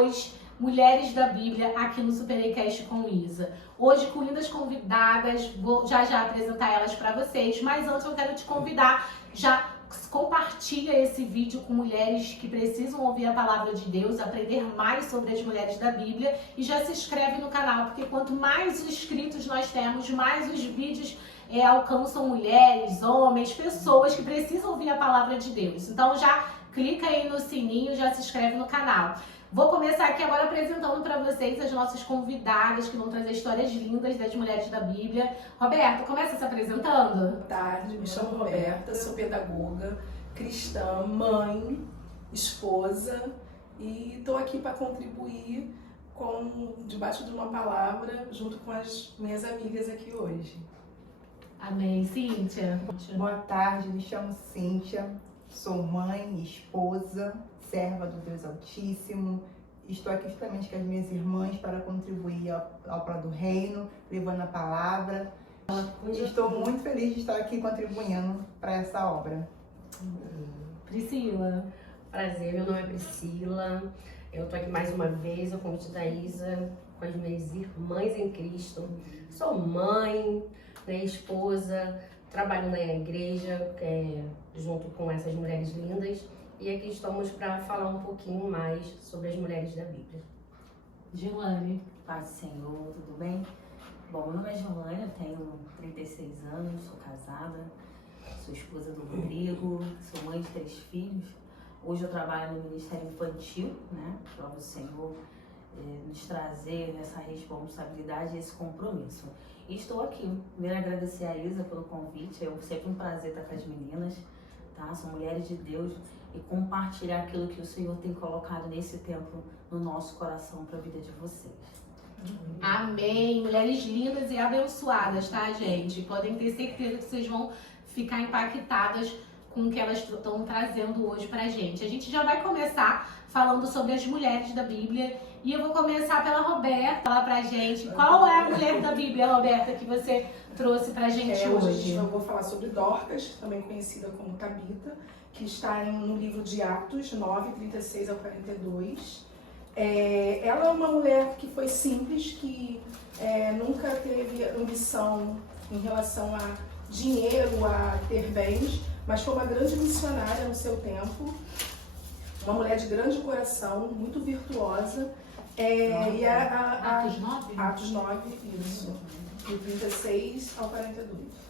2, Mulheres da Bíblia, aqui no SuperEcast com Isa. Hoje com lindas convidadas, vou já apresentar elas para vocês, mas antes eu quero te convidar, já compartilha esse vídeo com mulheres que precisam ouvir a palavra de Deus, aprender mais sobre as mulheres da Bíblia e já se inscreve no canal, porque quanto mais inscritos nós temos, mais os vídeos alcançam mulheres, homens, pessoas que precisam ouvir a palavra de Deus. Então já clica aí no sininho, já se inscreve no canal. Vou começar aqui agora apresentando para vocês as nossas convidadas que vão trazer histórias lindas das mulheres da Bíblia. Roberta, começa se apresentando. Boa tarde, me chamo Roberta, sou pedagoga, cristã, mãe, esposa e estou aqui para contribuir debaixo de uma palavra junto com as minhas amigas aqui hoje. Amém. Cíntia? Boa tarde, me chamo Cíntia, sou mãe, esposa, serva do Deus Altíssimo. Estou aqui justamente com as minhas irmãs para contribuir ao para do reino, levando a palavra. Estou muito feliz de estar aqui contribuindo para essa obra. Priscila? Prazer, meu nome é Priscila. Eu estou aqui mais uma vez, ao convite da Isa, com as minhas irmãs em Cristo. Sou mãe, esposa, trabalho na igreja junto com essas mulheres lindas. E aqui estamos para falar um pouquinho mais sobre as mulheres da Bíblia. Gilane? Paz do Senhor, tudo bem? Bom, meu nome é Gilane, eu tenho 36 anos, sou casada, sou esposa do Rodrigo, sou mãe de 3 filhos. Hoje eu trabalho no Ministério Infantil, para o Senhor nos trazer essa responsabilidade e esse compromisso. E estou aqui, primeiro agradecer a Isa pelo convite, é sempre um prazer estar com as meninas, tá? São mulheres de Deus e compartilhar aquilo que o Senhor tem colocado nesse tempo no nosso coração para a vida de vocês. Amém. Mulheres lindas e abençoadas, tá, gente? Podem ter certeza que vocês vão ficar impactadas com o que elas estão trazendo hoje pra gente. A gente já vai começar falando sobre as mulheres da Bíblia e eu vou começar pela Roberta. Fala pra gente, qual é a mulher da Bíblia, Roberta, que você trouxe pra gente hoje? Eu vou falar sobre Dorcas, também conhecida como Tabita, que está no livro de Atos 9, 36 ao 42. Ela é uma mulher que foi simples, que nunca teve ambição em relação a dinheiro, a ter bens, mas foi uma grande missionária no seu tempo, uma mulher de grande coração, muito virtuosa. Atos 9? Atos 9, isso, de 36 ao 42.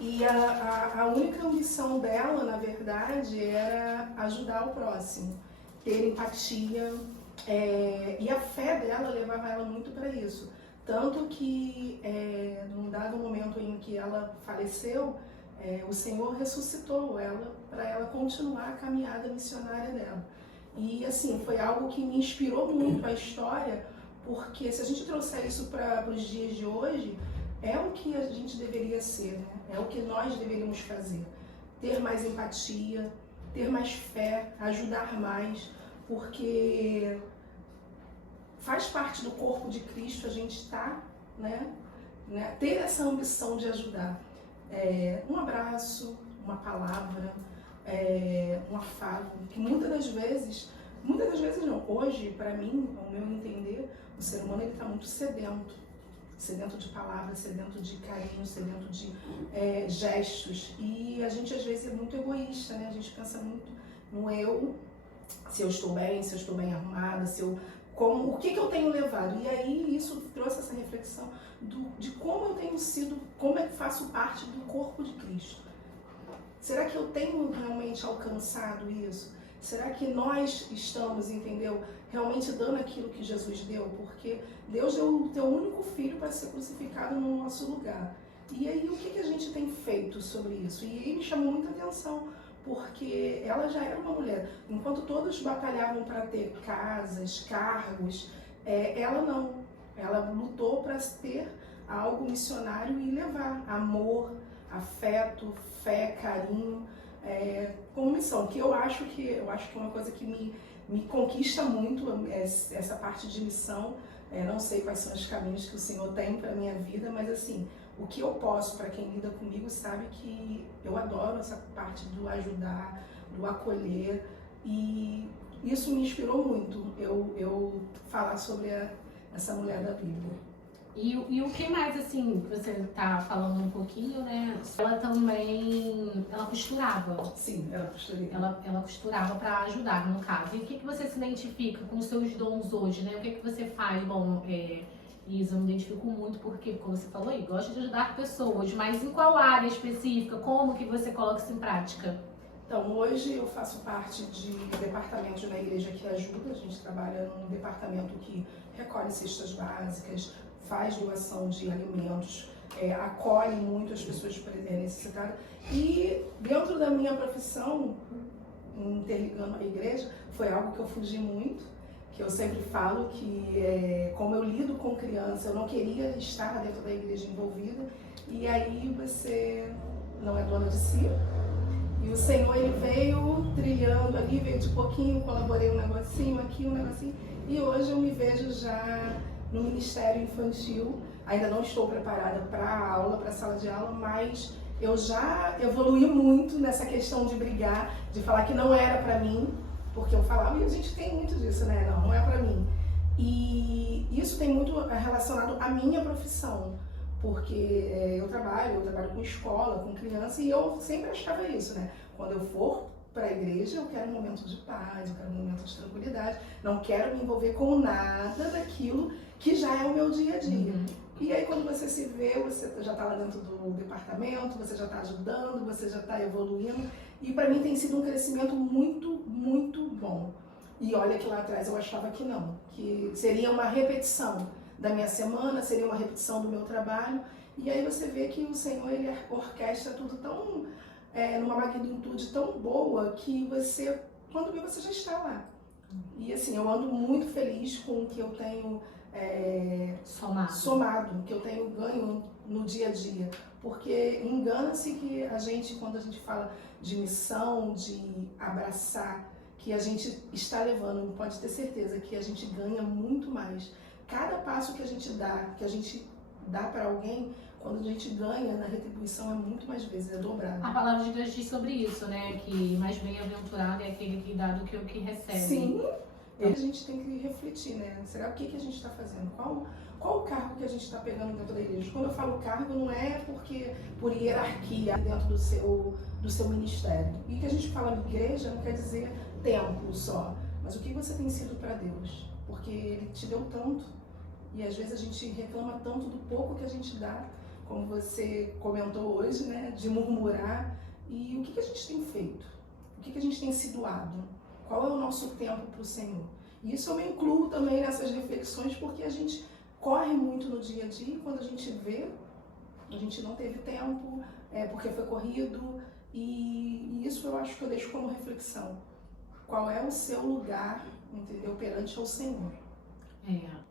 E a única ambição dela, na verdade, era ajudar o próximo, ter empatia, e a fé dela levava ela muito para isso. Tanto que, num dado momento em que ela faleceu, o Senhor ressuscitou ela para ela continuar a caminhada missionária dela. E assim, foi algo que me inspirou muito a história, porque se a gente trouxer isso para os dias de hoje, é o que a gente deveria ser, né? É o que nós deveríamos fazer. Ter mais empatia, ter mais fé, ajudar mais, porque faz parte do corpo de Cristo a gente estar, ter essa ambição de ajudar. Um abraço, uma palavra, um afago, que muitas das vezes não, hoje, para mim, ao meu entender, o ser humano está muito sedento de palavras, sedento de carinho, sedento de gestos, e a gente às vezes é muito egoísta, né? A gente pensa muito no eu, se eu estou bem arrumada, o que eu tenho levado. E aí isso trouxe essa reflexão de como eu tenho sido, como é que faço parte do corpo de Cristo. Será que eu tenho realmente alcançado isso? Será que nós estamos, realmente dando aquilo que Jesus deu? Porque Deus deu o teu único filho para ser crucificado no nosso lugar. E aí o que a gente tem feito sobre isso? E aí me chamou muita atenção, porque ela já era uma mulher. Enquanto todos batalhavam para ter casas, cargos, ela não. Ela lutou para ter algo missionário e levar amor, afeto, fé, carinho, como missão. Que eu acho que é uma coisa que me conquista muito, essa parte de missão. Não sei quais são os caminhos que o Senhor tem para a minha vida, mas assim, o que eu posso, para quem lida comigo, sabe que eu adoro essa parte do ajudar, do acolher, e isso me inspirou muito, eu falar sobre essa mulher da Bíblia. E o que mais, assim, você tá falando um pouquinho, né? Ela também, ela costurava. Sim, ela costureira. Ela costurava para ajudar, no caso. E o que você se identifica com os seus dons hoje, né? O que você faz? Bom, Isa, eu me identifico muito porque, como você falou aí, gosta de ajudar pessoas, mas em qual área específica? Como que você coloca isso em prática? Então, hoje eu faço parte de departamento na igreja que ajuda. A gente trabalha num departamento que recolhe cestas básicas, faz doação de alimentos, acolhe muito as pessoas necessitadas. E dentro da minha profissão, interligando a igreja, foi algo que eu fugi muito, que eu sempre falo que como eu lido com criança, eu não queria estar dentro da igreja envolvida. E aí você não é dona de si. E o Senhor, ele veio trilhando ali, veio de pouquinho, colaborei um negocinho aqui, um negocinho. E hoje eu me vejo já no Ministério Infantil. Ainda não estou preparada para a aula, para a sala de aula, mas eu já evoluí muito nessa questão de brigar, de falar que não era para mim, porque eu falava, e a gente tem muito disso, né? Não é para mim. E isso tem muito relacionado à minha profissão, porque eu trabalho com escola, com criança, e eu sempre achava isso, né? Quando eu for para a igreja, eu quero um momento de paz, eu quero um momento de tranquilidade, não quero me envolver com nada daquilo que já é o meu dia a dia. E aí quando você se vê, você já está lá dentro do departamento, você já está ajudando, você já está evoluindo, e para mim tem sido um crescimento muito, muito bom. E olha que lá atrás eu achava que não, que seria uma repetição da minha semana, seria uma repetição do meu trabalho, e aí você vê que o Senhor, ele orquestra tudo tão, numa magnitude tão boa, que você, quando vê, você já está lá. E assim, eu ando muito feliz com o que eu tenho somado, que eu tenho ganho no dia a dia, porque engana-se que a gente, quando a gente fala de missão, de abraçar, que a gente está levando, pode ter certeza que a gente ganha muito mais. Cada passo que a gente dá para alguém, quando a gente ganha, na retribuição é muito mais vezes, é dobrado. A palavra de Deus diz sobre isso, né? Que mais bem-aventurado é aquele que dá do que o que recebe. Sim. A gente tem que refletir, né? Será o que a gente está fazendo? Qual o cargo que a gente está pegando dentro da igreja? Quando eu falo cargo, não é por hierarquia dentro do seu ministério. E que a gente fala igreja não quer dizer templo só, mas o que você tem sido para Deus? Porque Ele te deu tanto, e às vezes a gente reclama tanto do pouco que a gente dá, como você comentou hoje, né? De murmurar. E o que a gente tem feito? O que a gente tem se doado? Qual é o nosso tempo para o Senhor? E isso eu me incluo também nessas reflexões, porque a gente corre muito no dia a dia, e quando a gente vê, a gente não teve tempo, porque foi corrido, e isso eu acho que eu deixo como reflexão. Qual é o seu lugar, entendeu, perante ao Senhor?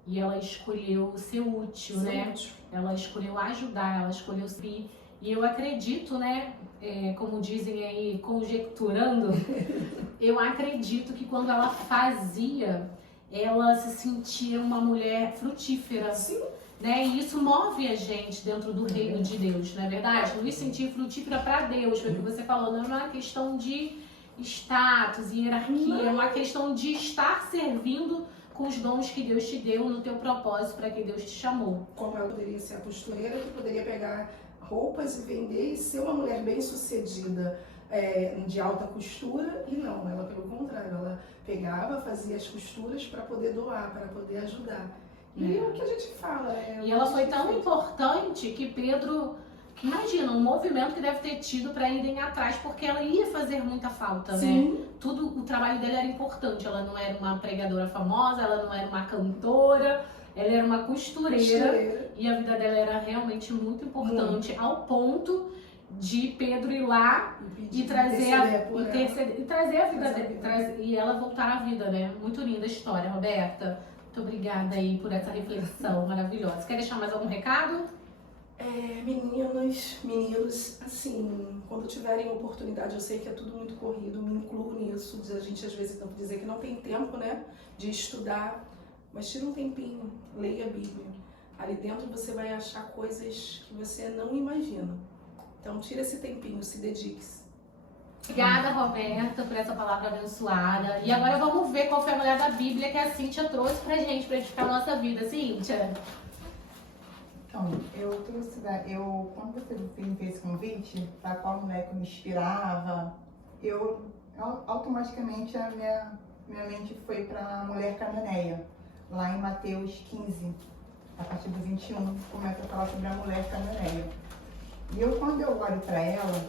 E ela escolheu ser útil, né? Ela escolheu ajudar, ela escolheu servir. E eu acredito, né, como dizem aí, conjecturando, eu acredito que quando ela fazia, ela se sentia uma mulher frutífera. Sim. Né? E isso move a gente dentro do reino de Deus, não é verdade? Nos sentir frutífera para Deus, foi o que você falou, não é uma questão de status, hierarquia, é uma questão de estar servindo com os dons que Deus te deu no teu propósito para que Deus te chamou. Como ela poderia ser a costureira, que poderia pegar roupas e vender e ser uma mulher bem-sucedida de alta costura, e não, ela pelo contrário, ela pegava, fazia as costuras para poder doar, para poder ajudar. E é o que a gente fala. E ela foi tão importante que Pedro, imagina, um movimento que deve ter tido para irem atrás, porque ela ia fazer muita falta, Sim. né? O trabalho dela era importante, ela não era uma pregadora famosa, ela não era uma cantora, ela era uma costureira. E a vida dela era realmente muito importante, ao ponto de Pedro ir lá e trazer a vida dela, e ela voltar à vida, né? Muito linda a história, Roberta. Muito obrigada aí por essa reflexão maravilhosa. Quer deixar mais algum recado? Meninas, meninos, assim, quando tiverem oportunidade, eu sei que é tudo muito corrido, me incluo nisso, a gente às vezes não dizer que não tem tempo, né, de estudar, mas tira um tempinho, leia a Bíblia. Ali dentro você vai achar coisas que você não imagina. Então tira esse tempinho, se dedique-se. Obrigada, Roberta, por essa palavra abençoada. E agora vamos ver qual foi a mulher da Bíblia que a Cíntia trouxe pra gente, pra edificar a nossa vida. Cíntia. Então, eu trouxe, quando você me fez esse convite, para qual mulher que eu me inspirava, automaticamente a minha mente foi para a mulher cananeia, lá em Mateus 15, a partir do 21, começa a falar sobre a mulher cananeia. E quando eu olho para ela,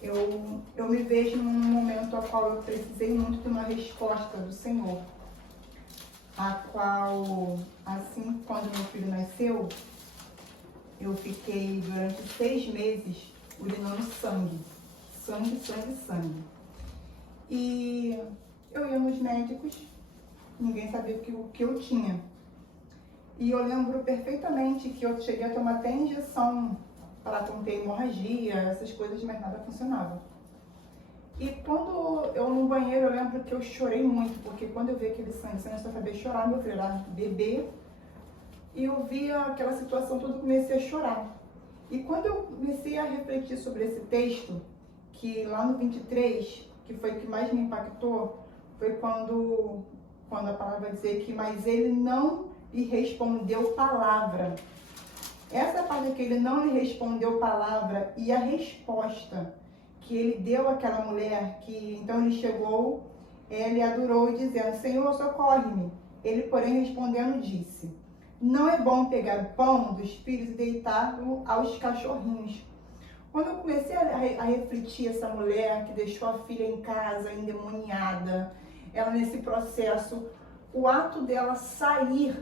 eu me vejo num momento ao qual eu precisei muito de uma resposta do Senhor, a qual, assim, quando meu filho nasceu, eu fiquei durante 6 meses urinando sangue. Sangue. E eu ia nos médicos, ninguém sabia o que eu tinha. E eu lembro perfeitamente que eu cheguei a tomar até injeção para conter hemorragia, essas coisas, mas nada funcionava. E quando eu no banheiro, eu lembro que eu chorei muito, porque quando eu vi aquele sangue, eu só sabia chorar, meu filho era bebê. E eu via aquela situação toda, comecei a chorar. E quando eu comecei a refletir sobre esse texto, que lá no 23, que foi o que mais me impactou, foi quando a palavra vai dizer que, mas ele não lhe respondeu palavra. Essa parte que ele não lhe respondeu palavra e a resposta que ele deu àquela mulher, que então ele chegou, ele adorou dizendo, Senhor, socorre-me. Ele, porém, respondendo, disse, não é bom pegar o pão dos filhos e deitá-lo aos cachorrinhos. Quando eu comecei a refletir essa mulher que deixou a filha em casa, endemoniada, ela nesse processo, o ato dela sair,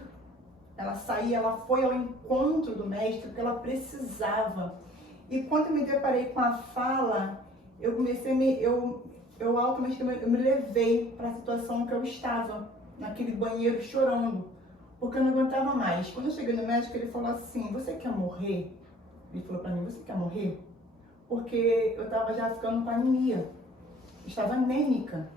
ela foi ao encontro do mestre, porque ela precisava. E quando eu me deparei com a fala, eu comecei eu me levei para a situação que eu estava, naquele banheiro chorando, porque eu não aguentava mais. Quando eu cheguei no médico, ele falou assim, você quer morrer? Ele falou para mim, você quer morrer? Porque eu estava já ficando com anemia, eu estava anêmica.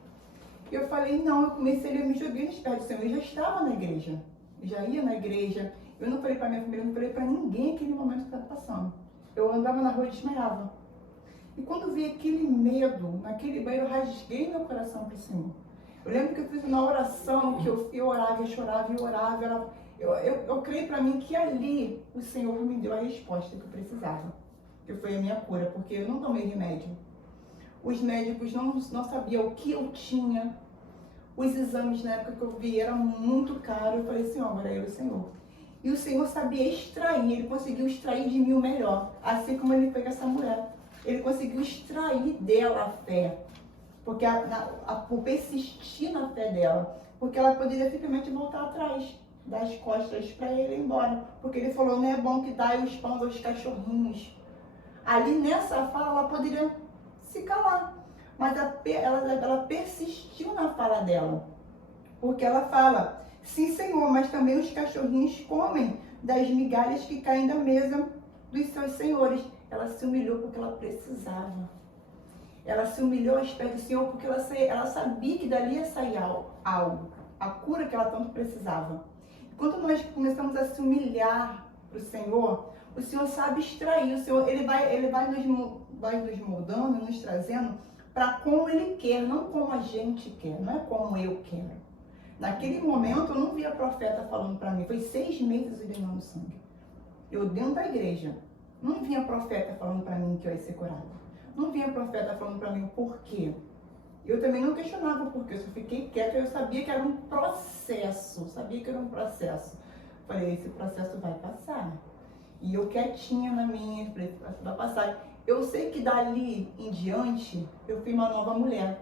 E eu falei, não, eu comecei a me jogar nos pés do Senhor, eu já estava na igreja, eu já ia na igreja, eu não falei para minha família, eu não falei para ninguém aquele momento que estava passando. Eu andava na rua e desmaiava. E quando vi aquele medo, naquele banheiro, eu rasguei meu coração para o Senhor. Eu lembro que eu fiz uma oração, que eu orava, eu chorava e orava. Eu creio para mim que ali o Senhor me deu a resposta que eu precisava. Que foi a minha cura, porque eu não tomei remédio. Os médicos não sabiam o que eu tinha. Os exames na época que eu vi eram muito caros. Eu falei, Senhor, agora é o Senhor. E o Senhor sabia extrair, Ele conseguiu extrair de mim o melhor. Assim como Ele fez essa mulher. Ele conseguiu extrair dela a fé. Porque por persistir na fé dela. Porque ela poderia simplesmente voltar atrás, dar as costas para ele ir embora. Porque ele falou, não é bom que dai os pães aos cachorrinhos. Ali nessa fala, ela poderia se calar. Mas ela persistiu na fala dela. Porque ela fala, sim, Senhor, mas também os cachorrinhos comem das migalhas que caem da mesa dos seus senhores. Ela se humilhou porque ela precisava. Ela se humilhou aos pés do Senhor porque ela sabia que dali ia sair algo. A cura que ela tanto precisava. Quando nós começamos a se humilhar para o Senhor sabe extrair. O Senhor, Ele vai nos moldando, nos trazendo para como Ele quer, não como a gente quer, não é como eu quero. Naquele momento eu não via profeta falando para mim, foi 6 meses urinando sangue. Eu dentro da igreja, não vinha profeta falando para mim que eu ia ser curada. Não vinha profeta falando para mim o porquê. Eu também não questionava o porquê, eu só fiquei quieta, eu sabia que era um processo, Falei, esse processo vai passar. E eu quietinha na minha, falei, esse processo vai passar. Eu sei que dali em diante, eu fui uma nova mulher.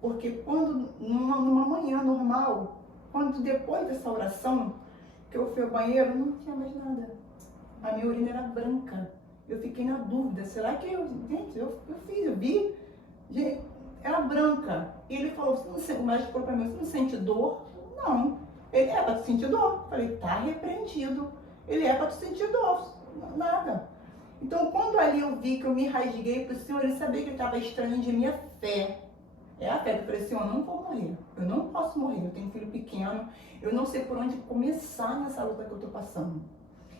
Porque quando, numa manhã normal, quando depois dessa oração, que eu fui ao banheiro, não tinha mais nada. A minha urina era branca. Eu fiquei na dúvida, será que eu vi, gente, era branca. E ele falou, o médico falou pra mim, você não sente dor? Não. Ele é pra tu sentir dor. Eu falei, tá repreendido. Ele é pra tu sentir dor. Nada. Então, quando ali eu vi que eu me rasguei pro Senhor, ele sabia que ele estava estranho de minha fé. É a fé que eu falei, Senhor, eu não vou morrer. Eu não posso morrer. Eu tenho um filho pequeno. Eu não sei por onde começar nessa luta que eu tô passando.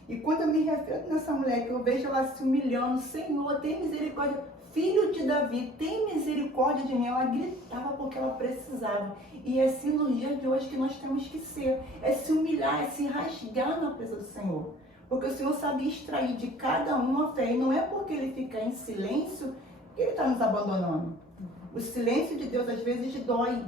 E quando eu me reflito nessa mulher, que eu vejo ela se humilhando, Senhor, tem misericórdia, filho de Davi, tem misericórdia de mim. Ela gritava porque ela precisava. E é assim no dia de hoje que nós temos que ser. É se humilhar, é se rasgar na presença do Senhor. Porque o Senhor sabe extrair de cada um a fé. E não é porque ele fica em silêncio que ele está nos abandonando. O silêncio de Deus às vezes dói.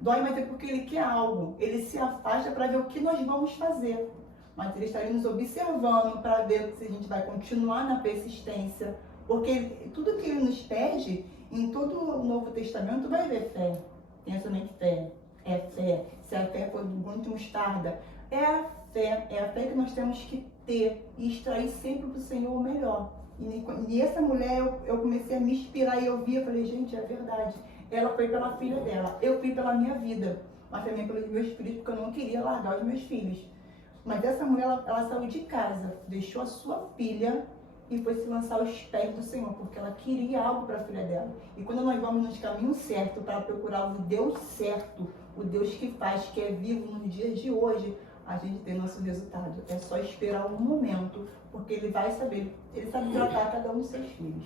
Dói, mas é porque ele quer algo. Ele se afasta para ver o que nós vamos fazer. Mas ele está ali nos observando para ver se a gente vai continuar na persistência. Porque tudo que ele nos pede, em todo o Novo Testamento, vai haver fé. Tem somente fé. É fé. Se a fé for muito mostarda, é a fé que nós temos que ter e extrair sempre do Senhor o melhor. E essa mulher, eu comecei a me inspirar e eu vi, eu falei, gente, é verdade. Ela foi pela filha dela, eu fui pela minha vida, mas também pelos meus filhos, porque eu não queria largar os meus filhos. Mas essa mulher, ela saiu de casa, deixou a sua filha e foi se lançar aos pés do Senhor, porque ela queria algo para a filha dela. E quando nós vamos nos caminhos certos para procurar o Deus certo, o Deus que faz, que é vivo nos dias de hoje, a gente tem nosso resultado. É só esperar um momento, porque ele vai saber, ele sabe tratar cada um dos seus filhos.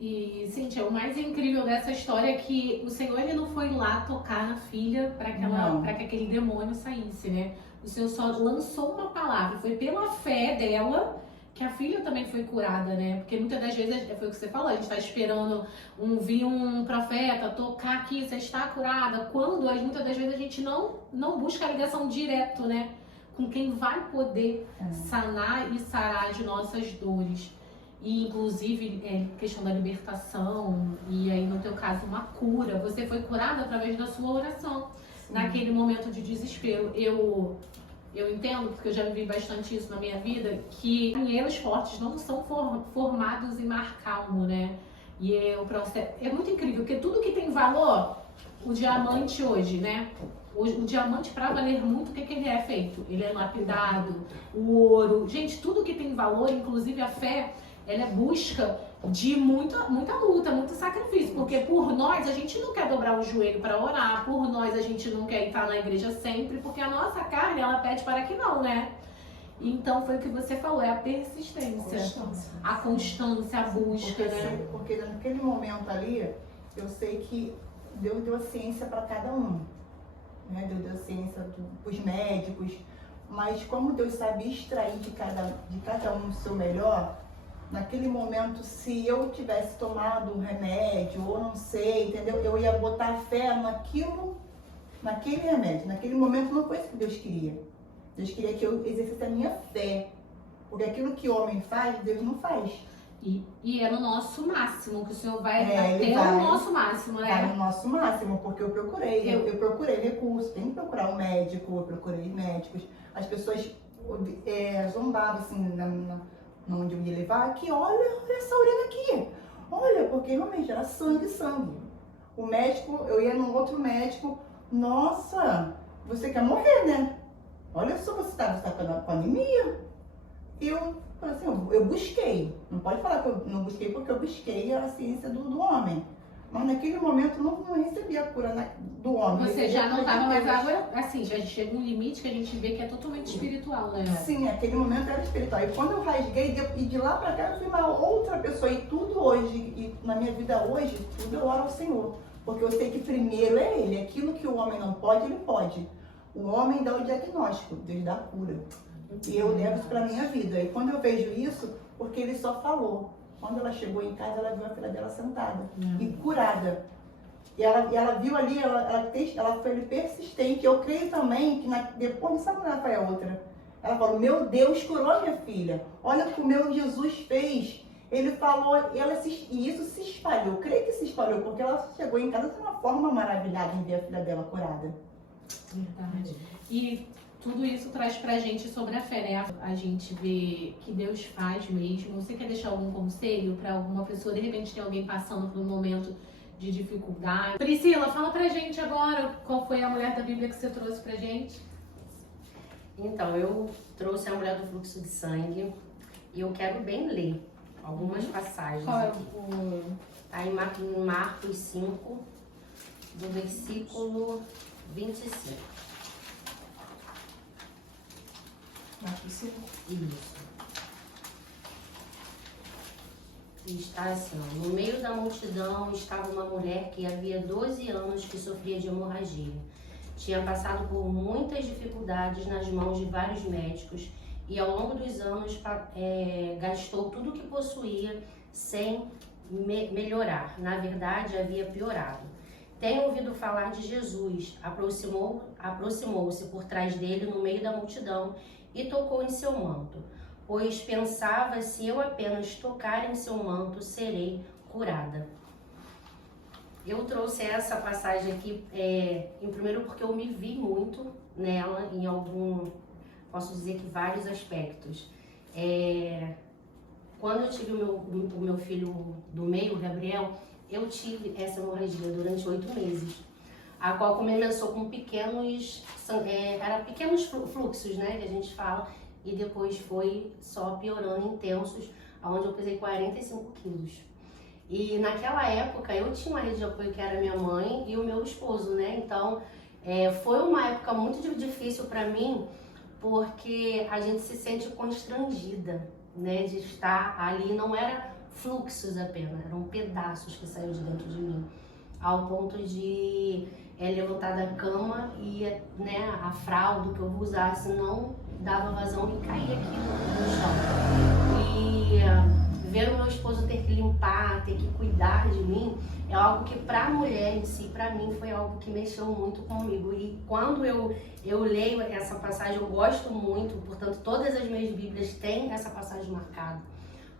E, Cíntia, o mais incrível dessa história é que o Senhor ele não foi lá tocar na filha para que aquele demônio saísse, né? O Senhor só lançou uma palavra, foi pela fé dela que a filha também foi curada, né? Porque muitas das vezes, foi o que você falou, a gente está esperando vir um profeta tocar aqui, você está curada, quando muitas das vezes a gente não busca a ligação direto, né? Com quem vai poder sanar e sarar as nossas dores. E inclusive questão da libertação, e aí no teu caso uma cura. Você foi curada através da sua oração. Sim. Naquele momento de desespero. Eu entendo, porque eu já vivi bastante isso na minha vida, que caminheiros fortes não são formados em mar calmo, né? E o processo é muito incrível, porque tudo que tem valor, o diamante hoje, né? O diamante, para valer muito, o que ele é feito? Ele é lapidado, o ouro. Gente, tudo que tem valor, inclusive a fé, ela é busca de muita luta, muito sacrifício. Porque por nós, a gente não quer dobrar o joelho para orar. Por nós, a gente não quer estar na igreja sempre. Porque a nossa carne, ela pede para que não, né? Então, foi o que você falou, é a persistência. A constância, a busca, né? Porque naquele momento ali, eu sei que Deus deu a ciência para cada um. Né? Deus deu a ciência para os médicos. Mas como Deus sabe extrair de cada um o seu melhor, naquele momento, se eu tivesse tomado um remédio, ou não sei, entendeu? Eu ia botar fé naquele remédio. Naquele momento não foi isso que Deus queria. Deus queria que eu exercesse a minha fé. Porque aquilo que o homem faz, Deus não faz. E é no nosso máximo, que o Senhor vai até o nosso máximo, né? Vai no nosso máximo, porque eu procurei. Eu procurei recurso, tem que procurar um médico, eu procurei médicos. As pessoas zombavam assim, onde eu ia levar, aqui, olha essa urina aqui. Olha, porque realmente era sangue. O médico, eu ia num outro médico, nossa, você quer morrer, né? Olha só, você tá com anemia. Eu falei assim, eu busquei. Não pode falar que eu não busquei, porque eu busquei a ciência do homem. Mas naquele momento eu não recebi a cura do homem. Você já não estava mais água, assim, já chega um limite que a gente vê que é totalmente espiritual, né? Sim, aquele momento era espiritual. E quando eu rasguei, e de lá pra cá eu fui uma outra pessoa. E tudo hoje, e na minha vida hoje, tudo eu oro ao Senhor. Porque eu sei que primeiro é Ele. Aquilo que o homem não pode, Ele pode. O homem dá o diagnóstico, Deus dá a cura. E eu levo isso pra minha vida. E quando eu vejo isso, porque Ele só falou. Quando ela chegou em casa, ela viu a filha dela sentada e curada. E ela viu ali, ela foi persistente. Eu creio também que depois dessa mulher foi a outra. Ela falou, meu Deus curou minha filha. Olha o que o meu Jesus fez. Ele falou, e isso se espalhou. Eu creio que se espalhou, porque ela chegou em casa de uma forma maravilhada em ver a filha dela curada. Verdade. E tudo isso traz pra gente sobre a fé, né? A gente vê que Deus faz mesmo. Você quer deixar algum conselho pra alguma pessoa? De repente tem alguém passando por um momento de dificuldade. Priscila, fala pra gente agora qual foi a mulher da Bíblia que você trouxe pra gente. Então, eu trouxe a mulher do fluxo de sangue e eu quero bem ler algumas passagens. Qual é aqui. Tá em Marcos 5, do versículo 25. Marcos 5. Isso. E está assim, ó, no meio da multidão estava uma mulher que havia 12 anos que sofria de hemorragia. Tinha passado por muitas dificuldades nas mãos de vários médicos e ao longo dos anos gastou tudo o que possuía sem melhorar. Na verdade, havia piorado. Tenho ouvido falar de Jesus, aproximou-se por trás dele no meio da multidão e tocou em seu manto, pois pensava, se eu apenas tocar em seu manto, serei curada. Eu trouxe essa passagem aqui, em primeiro porque eu me vi muito nela, em posso dizer que vários aspectos. Quando eu tive o meu filho do meio, o Gabriel, eu tive essa hemorragia durante 8 meses, a qual começou com pequenos fluxos, né, que a gente fala, e depois foi só piorando, intensos, onde eu pesei 45 quilos. E naquela época eu tinha uma rede de apoio que era minha mãe e o meu esposo, né? Então foi uma época muito difícil para mim, porque a gente se sente constrangida, né? De estar ali, não era fluxos apenas, eram pedaços que saíram de dentro de mim, ao ponto de levantar da cama e, né, a fralda que eu usasse não dava vazão e caía aqui no chão. E ver o meu esposo ter que limpar, ter que cuidar de mim, é algo que para a mulher em si, para mim, foi algo que mexeu muito comigo. E quando eu leio essa passagem, eu gosto muito, portanto, todas as minhas bíblias têm essa passagem marcada,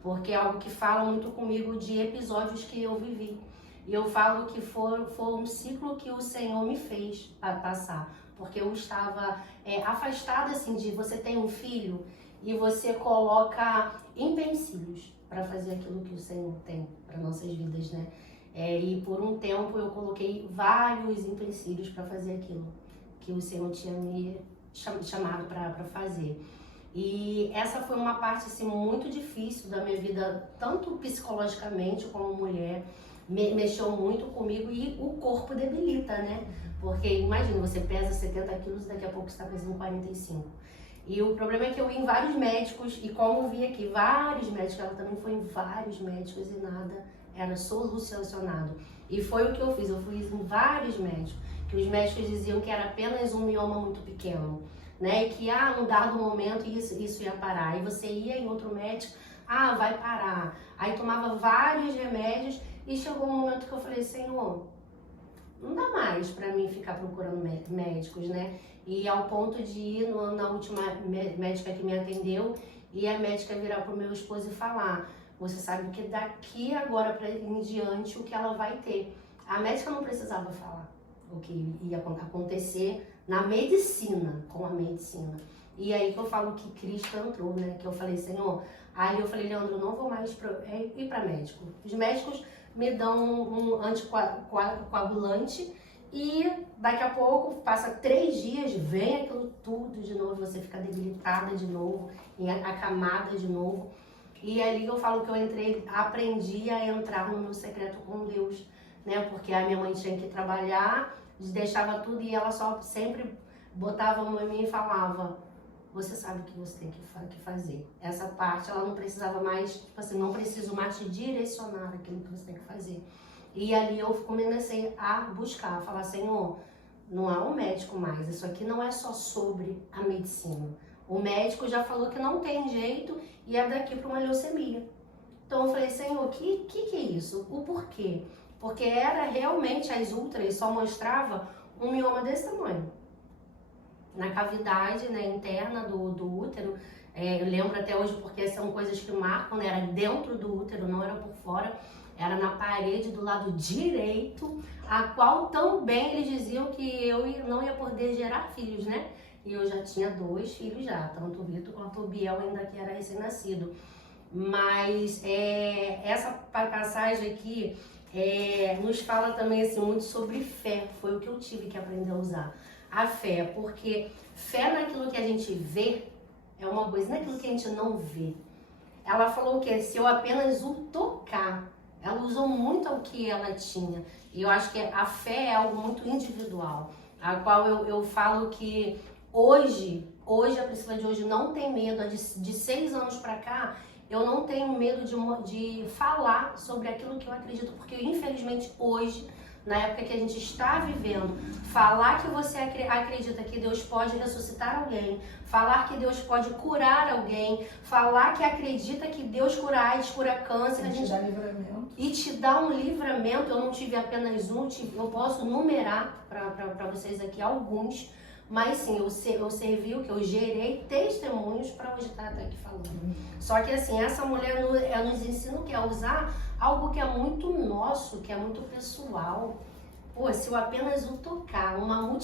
porque é algo que fala muito comigo de episódios que eu vivi. E eu falo que foi um ciclo que o Senhor me fez passar, porque eu estava afastada, assim, de você tem um filho e você coloca empecilhos para fazer aquilo que o Senhor tem para nossas vidas, né? E por um tempo eu coloquei vários empecilhos para fazer aquilo que o Senhor tinha me chamado para fazer. E essa foi uma parte, assim, muito difícil da minha vida, tanto psicologicamente como mulher. Mexeu muito comigo e o corpo debilita, né? Porque imagina, você pesa 70 quilos e daqui a pouco você está pesando 45. E o problema é que eu ia em vários médicos, e como eu vi aqui, vários médicos, ela também foi em vários médicos e nada era solucionado. E foi o que eu fiz, eu fui em vários médicos, que os médicos diziam que era apenas um mioma muito pequeno, né? E que num dado momento isso ia parar. Aí você ia em outro médico, vai parar. Aí tomava vários remédios e chegou um momento que eu falei, Senhor, não dá mais para mim ficar procurando médicos, né? E ao ponto de ir na última médica que me atendeu e a médica virar pro meu esposo e falar, você sabe que daqui agora para em diante o que ela vai ter. A médica não precisava falar o que ia acontecer na medicina, com a medicina. E aí que eu falo que Cristo entrou, né? Que eu falei, Senhor, aí eu falei, Leandro, eu não vou mais ir para médico. Os médicos me dão um anticoagulante e daqui a pouco, passa 3 dias, vem aquilo tudo de novo, você fica debilitada de novo, acamada de novo. E é ali que eu falo que eu aprendi a entrar no meu secreto com Deus, né? Porque a minha mãe tinha que trabalhar, deixava tudo e ela só sempre botava a mão em mim e falava, você sabe o que você tem que fazer. Essa parte ela não precisava mais, tipo assim, não preciso mais te direcionar aquilo que você tem que fazer. E ali eu comecei a buscar, a falar, Senhor, não é um médico mais, isso aqui não é só sobre a medicina. O médico já falou que não tem jeito e é daqui para uma leucemia. Então eu falei, Senhor, que é isso? O porquê? Porque era realmente, as ultras só mostrava um mioma desse tamanho. Na cavidade, né, interna do útero, eu lembro até hoje porque são coisas que marcam, né, era dentro do útero, não era por fora, era na parede do lado direito, a qual também eles diziam que eu não ia poder gerar filhos, né? E eu já tinha 2 filhos já, tanto o Vitor quanto o Biel, ainda que era recém-nascido. Mas essa passagem aqui nos fala também assim, muito sobre fé, foi o que eu tive que aprender a usar. A fé, porque fé naquilo que a gente vê é uma coisa, naquilo que a gente não vê. Ela falou que se eu apenas o tocar, ela usou muito o que ela tinha. E eu acho que a fé é algo muito individual, a qual eu falo que hoje a Priscila de hoje não tem medo, de 6 anos pra cá, eu não tenho medo de falar sobre aquilo que eu acredito, porque infelizmente hoje, na época que a gente está vivendo, falar que você acredita que Deus pode ressuscitar alguém, falar que Deus pode curar alguém, falar que acredita que Deus cura AIDS, cura câncer, Te dá livramento. e te dá um livramento. Eu não tive apenas um, eu posso numerar para vocês aqui alguns, mas sim, eu servi o que eu gerei testemunhos para hoje estar até aqui falando. Só que assim, essa mulher nos ensina o que? A usar algo que é muito nosso, que é muito pessoal. Pô, se eu apenas o tocar,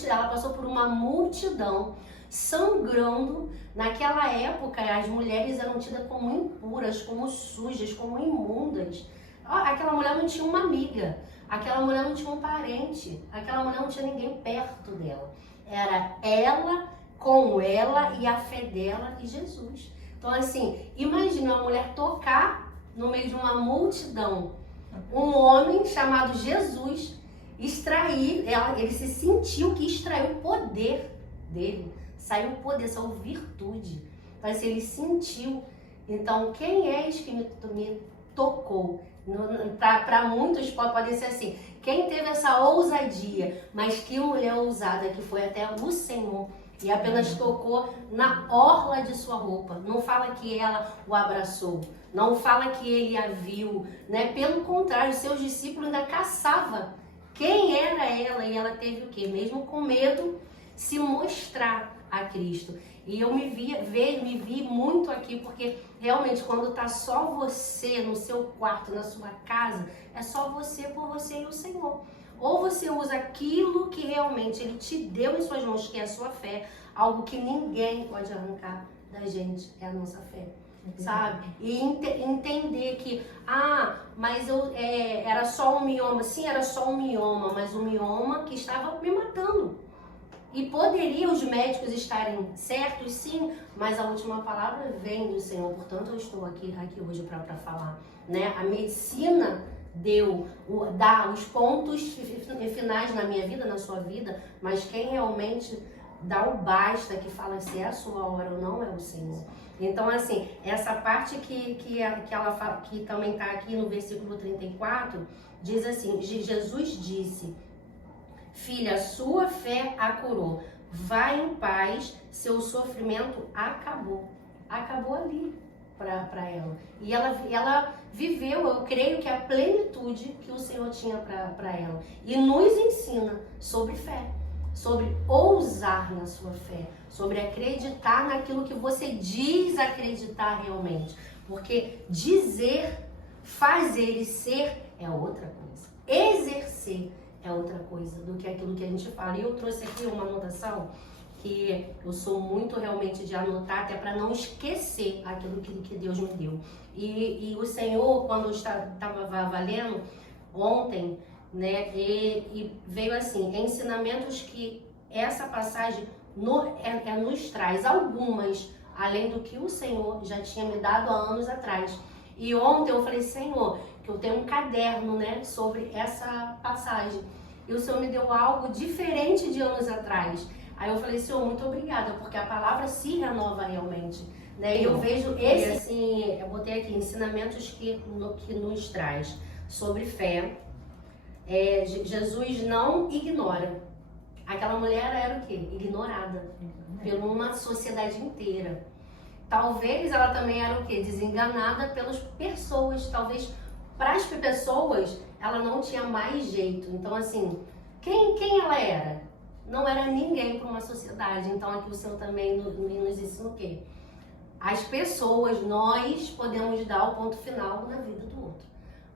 ela passou por uma multidão sangrando. Naquela época, as mulheres eram tidas como impuras, como sujas, como imundas. Aquela mulher não tinha uma amiga, aquela mulher não tinha um parente, aquela mulher não tinha ninguém perto dela. Era ela, com ela e a fé dela e Jesus. Então assim, imagina uma mulher tocar no meio de uma multidão, um homem chamado Jesus, extrair, ele se sentiu que extraiu o poder dele, saiu o poder, saiu virtude. Então assim, ele sentiu. Então, quem és que me tocou? Para muitos pode ser assim, quem teve essa ousadia, mas que mulher ousada que foi até o Senhor e apenas tocou na orla de sua roupa. Não fala que ela o abraçou, não fala que ele a viu, né? Pelo contrário, seus discípulos ainda caçavam quem era ela, e ela teve o quê? Mesmo com medo, se mostrar a Cristo. E eu me vi muito aqui, porque realmente quando tá só você no seu quarto, na sua casa, é só você por você e o Senhor. Ou você usa aquilo que realmente Ele te deu em suas mãos, que é a sua fé, algo que ninguém pode arrancar da gente, é a nossa fé. Sabe? E entender que, mas era só um mioma. Sim, era só um mioma, mas um mioma que estava me matando. E poderiam os médicos estarem certos, sim, mas a última palavra vem do Senhor. Portanto, eu estou aqui hoje para falar, né? A medicina dá os pontos finais na minha vida, na sua vida, mas quem realmente dá o basta, que fala se é a sua hora ou não, é o Senhor. Então, assim, essa parte que ela fala, que também está aqui no versículo 34, diz assim: Jesus disse: filha, sua fé a curou. Vai em paz, seu sofrimento acabou. Acabou ali para ela. E ela viveu, eu creio que a plenitude que o Senhor tinha para ela. E nos ensina sobre fé, sobre ousar na sua fé, sobre acreditar naquilo que você diz acreditar realmente. Porque dizer, fazer e ser é outra coisa. Exercer é outra coisa do que aquilo que a gente fala. E eu trouxe aqui uma anotação que eu sou muito realmente de anotar, até para não esquecer aquilo que Deus me deu. E o Senhor, quando eu estava valendo ontem, né, e veio assim, ensinamentos que essa passagem nos traz, algumas, além do que o Senhor já tinha me dado há anos atrás. E ontem eu falei: Senhor, que eu tenho um caderno, né, sobre essa passagem. E o Senhor me deu algo diferente de anos atrás. Aí eu falei: Senhor, muito obrigada, porque a palavra se renova realmente, né? E eu vejo esse, assim, eu botei aqui, ensinamentos que nos traz sobre fé. Jesus não ignora. Aquela mulher era o quê? Ignorada por uma sociedade inteira. Talvez ela também era o quê? Desenganada pelas pessoas. Talvez para as pessoas ela não tinha mais jeito. Então, assim, quem ela era? Não era ninguém para uma sociedade. Então, aqui o Senhor também nos ensina o quê? As pessoas, nós podemos dar o ponto final na vida do outro.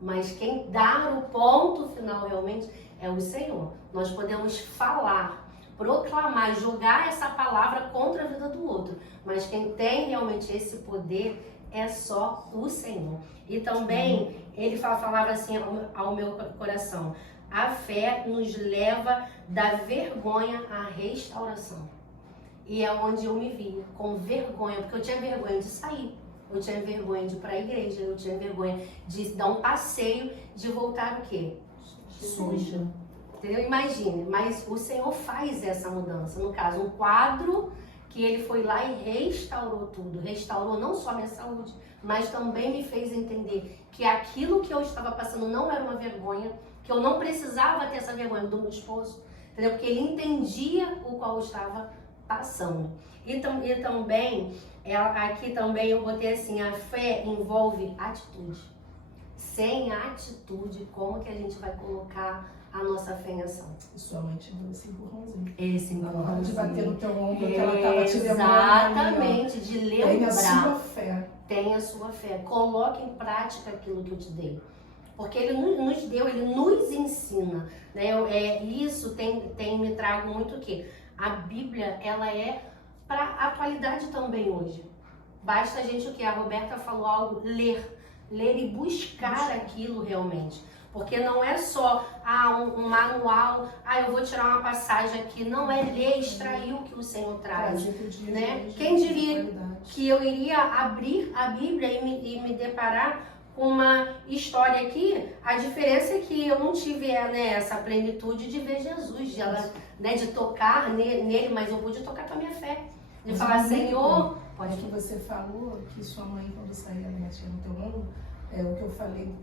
Mas quem dá o ponto final realmente é o Senhor. Nós podemos falar, proclamar, jogar essa palavra contra a vida do outro. Mas quem tem realmente esse poder é só o Senhor. E também ele falava assim ao meu coração: a fé nos leva da vergonha à restauração. E é onde eu me vi, com vergonha, porque eu tinha vergonha de sair, eu tinha vergonha de ir para a igreja, eu tinha vergonha de dar um passeio, de voltar o quê? Suja. Entendeu? Imagine, mas o Senhor faz essa mudança. No caso, um quadro que ele foi lá e restaurou tudo. Restaurou não só a minha saúde, mas também me fez entender que aquilo que eu estava passando não era uma vergonha, que eu não precisava ter essa vergonha do meu esposo, entendeu? Porque ele entendia o qual eu estava passando. E também, aqui também eu botei assim, a fé envolve atitude. Sem atitude, como que a gente vai colocar a nossa fé em ação? E sua mãe te deu esse empurrãozinho. Esse Na hora de bater empurrãozinho. no teu ombro, que ela tava te lembrando. Exatamente, de Tem a lembrar. sua fé. Tenha a sua fé. Coloque em prática aquilo que eu te dei. Porque ele nos deu, ele nos ensina. Né? Isso tem me trago muito o quê? A Bíblia, ela é para a atualidade também hoje. Basta a gente o quê? A Roberta falou algo, ler e buscar aquilo realmente. Porque não é só um manual, eu vou tirar uma passagem aqui. Não é ler, extrair o que o Senhor traz. Né? Quem diria que eu iria abrir a Bíblia e me deparar com uma história aqui? A diferença é que eu não tive essa plenitude de ver Jesus, de tocar nele, mas eu pude tocar com a minha fé. De falar, Senhor... Pode que você falou que sua mãe, quando saía da batia no teu ombro, o que eu falei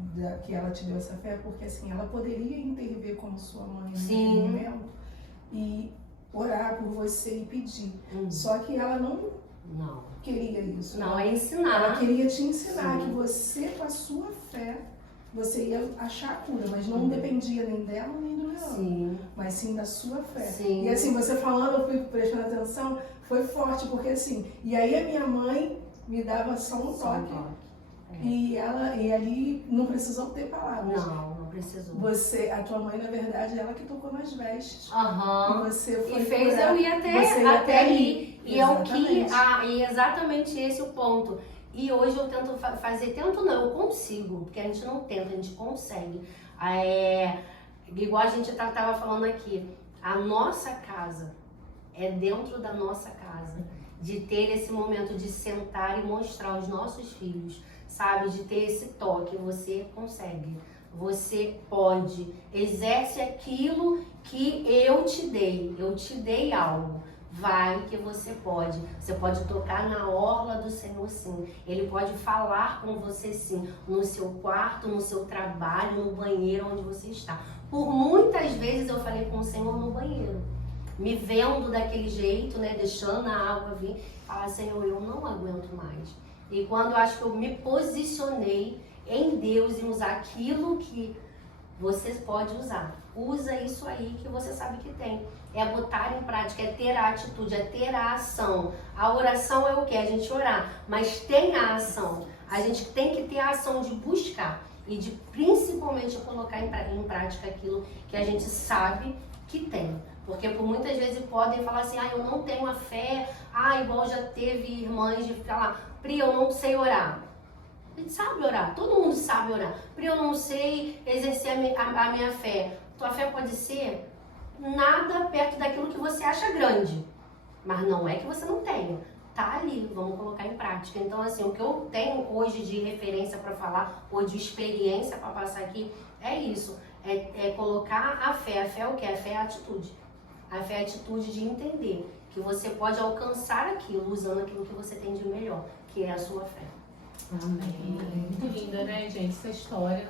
que ela te deu essa fé, porque assim, ela poderia intervir como sua mãe naquele momento e orar por você e pedir. Só que ela não queria isso. Não, é ensinar. Ela queria te ensinar que você, com a sua fé, você ia achar a cura, mas não dependia nem dela nem do Leandro, mas sim da sua fé. Sim. E assim, você falando, eu fui prestando atenção, foi forte, porque assim, e aí a minha mãe me dava só um toque. E ali não precisou ter palavras. Não precisou. A tua mãe, na verdade, ela que tocou nas vestes. Aham. E você foi E fez curar. eu ir até ali. E Exatamente. é exatamente esse o ponto. E hoje eu tento eu consigo, porque a gente não tenta, a gente consegue. Igual a gente estava falando aqui, a nossa casa é dentro da nossa casa, de ter esse momento de sentar e mostrar aos nossos filhos, sabe, de ter esse toque. Você consegue, você pode, exerce aquilo que eu te dei algo. Vai que você pode tocar na orla do Senhor sim, Ele pode falar com você sim, no seu quarto, no seu trabalho, no banheiro onde você está. Por muitas vezes eu falei com o Senhor no banheiro, me vendo daquele jeito, né, deixando a água vir, falar, Senhor, eu não aguento mais. E quando eu acho que eu me posicionei em Deus e usar aquilo que você pode usar, usa isso aí que você sabe que tem. É botar em prática, é ter a atitude, é ter a ação. A oração é o quê? A gente orar, mas tem a ação. A gente tem que ter a ação de buscar e de principalmente colocar em prática aquilo que a gente sabe que tem. Porque por muitas vezes podem falar assim, eu não tenho a fé, igual já teve irmãs de falar, Pri, eu não sei orar. A gente sabe orar, todo mundo sabe orar. Pri, eu não sei exercer a minha fé. Tua fé pode ser nada perto daquilo que você acha grande, mas não é que você não tenha. Tá ali, vamos colocar em prática. Então, assim, o que eu tenho hoje de referência para falar, ou de experiência para passar aqui, é isso. É colocar a fé. A fé é o quê? A fé é a atitude. A fé é a atitude de entender que você pode alcançar aquilo usando aquilo que você tem de melhor, que é a sua fé. Amém. Muito linda, né, gente, essa história.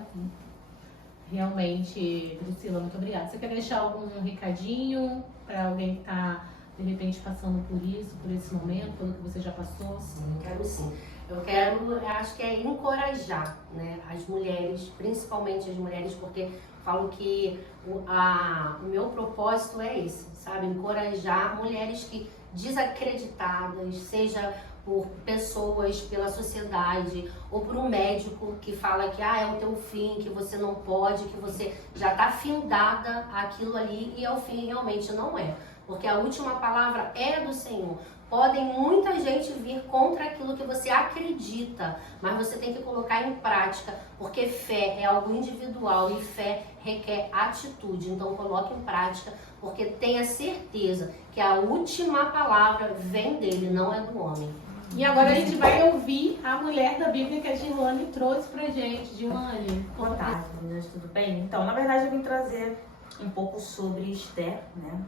Realmente, Priscila, muito obrigada. Você quer deixar algum recadinho para alguém que está, de repente, passando por isso, por esse momento, pelo que você já passou? Sim, quero sim. Eu acho que é encorajar, né, as mulheres, principalmente as mulheres, porque falo que o meu propósito é esse, sabe? Encorajar mulheres que desacreditadas, seja por pessoas, pela sociedade, ou por um médico que fala que é o teu fim, que você não pode, que você já está findada aquilo ali, e ao fim realmente não é. Porque a última palavra é do Senhor. Podem muita gente vir contra aquilo que você acredita, mas você tem que colocar em prática, porque fé é algo individual e fé requer atitude. Então coloque em prática, porque tenha certeza que a última palavra vem dele, não é do homem. E agora a gente vai ouvir a mulher da Bíblia que a Girlane trouxe pra gente. Girlane, Boa tarde, meninas, tudo bem? Então, na verdade, eu vim trazer um pouco sobre Esther, né?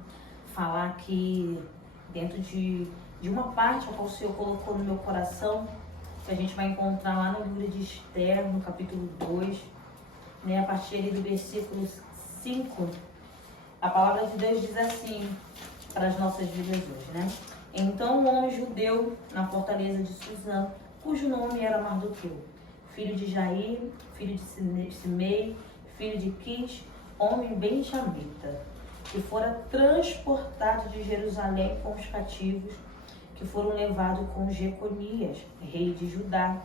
Falar que dentro de de uma parte a qual o Senhor colocou no meu coração, que a gente vai encontrar lá no livro de Esther, no capítulo 2, né, a partir ali do versículo 5, a palavra de Deus diz assim para as nossas vidas hoje, né? Então um homem judeu na fortaleza de Suzã, cujo nome era Mardoqueu, filho de Jair, filho de Simei, filho de Quis, homem benjamita, que fora transportado de Jerusalém com os cativos, que foram levados com Jeconias, rei de Judá,